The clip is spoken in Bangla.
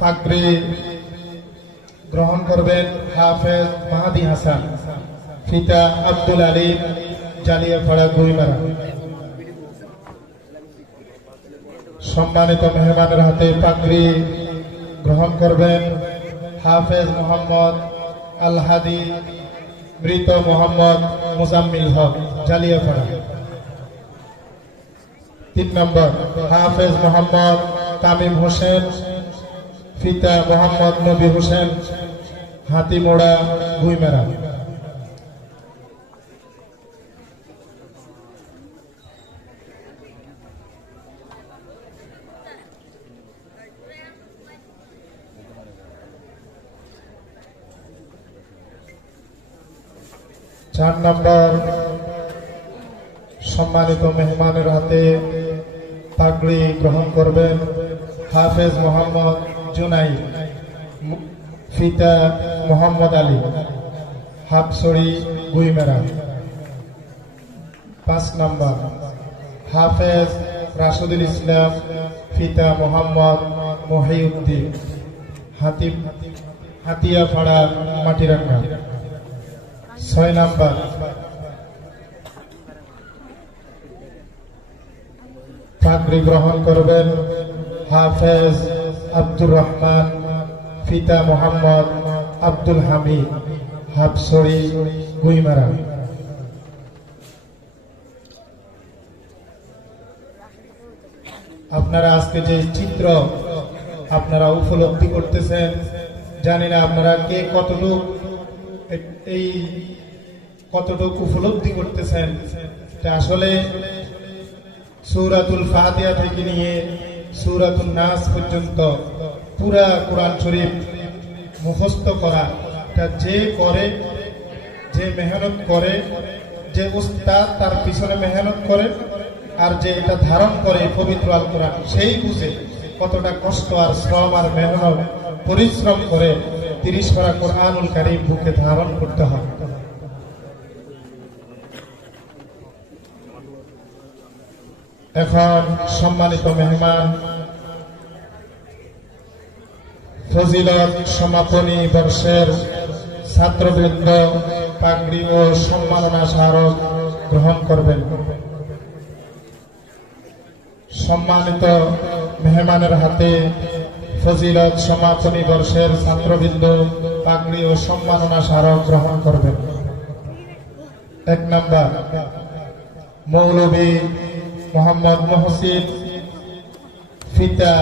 পাগড়ি গ্রহণ করবেন হাফেজ মাহাদি হাসান, পিতা আব্দুল আলী জালিয়াপাড়া গুইমারা। সম্মানিত মেহমানের হাতে পাগড়ি গ্রহণ করবেন হাফেজ মোহাম্মদ আলহাদি, মৃত মোহাম্মদ মুজাম্মিল হক জালিয়াপাড়া তিন নম্বর, হাফেজ মোহাম্মদ তামিম হোসেন পিতা মোহাম্মদ নবী হোসেন হাতিমোড়া গুইমেরা চার নম্বর, সম্মানিত মেহমানের হাতে পাগড়ি গ্রহণ করবেন। হাফেজ মোহাম্মদ জুনাই ফিতা মোহাম্মদ আলী, হাফসড়ি গুইমেরা। পাঁচ নম্বর, হাফেজ রাশুদুল ইসলাম ফিতা মোহাম্মদ মহিউদ্দিন হাতিম হাতিয়াপাড়া, মাটিরাঙ্গা। ছয় নাম্বার, চাকরি গ্রহণ করবেন হাফেজ আব্দুর রহমান ফিতা মোহাম্মদ আব্দুল হামিদ হাফসড়ি গুইমারা। আপনারা আজকে যে চিত্র আপনারা উপলব্ধি করতেছেন, জানি না আপনারা কে কতটুকু এই কতটুকু উপলব্ধি করতেছেন আসলে সূরাতুল ফাতিহা থেকে নিয়ে সূরাতুল নাস পর্যন্ত পুরা কোরআন শরীফ মুখস্থ করা। তা যে করে, যে মেহনত করে, যে উস্তাদ তার পিছনে মেহনত করে, আর যে এটা ধারণ করে পবিত্র আল কোরআন সেই বুঝে কতটা কষ্ট আর শ্রম আর মেহনত, পরিশ্রম করে তিরিশ পারা কোরআনুল কারিম বুকে ধারণ করতে হয় এখন সম্মানিত মেহমান, ফজিলত সমাপনী বর্ষের ছাত্রবৃন্দ, পাগড়ি ও সম্মাননা স্মারক গ্রহণ করবেন। সম্মানিত মেহমানের হাতে ফজিলত সমাপনী বর্ষের ছাত্রবৃন্দ, পাগড়ি ও সম্মাননা স্মারক গ্রহণ করবেন। এক নাম্বার, মৌলবী মোহাম্মদ মহসিন ফিতা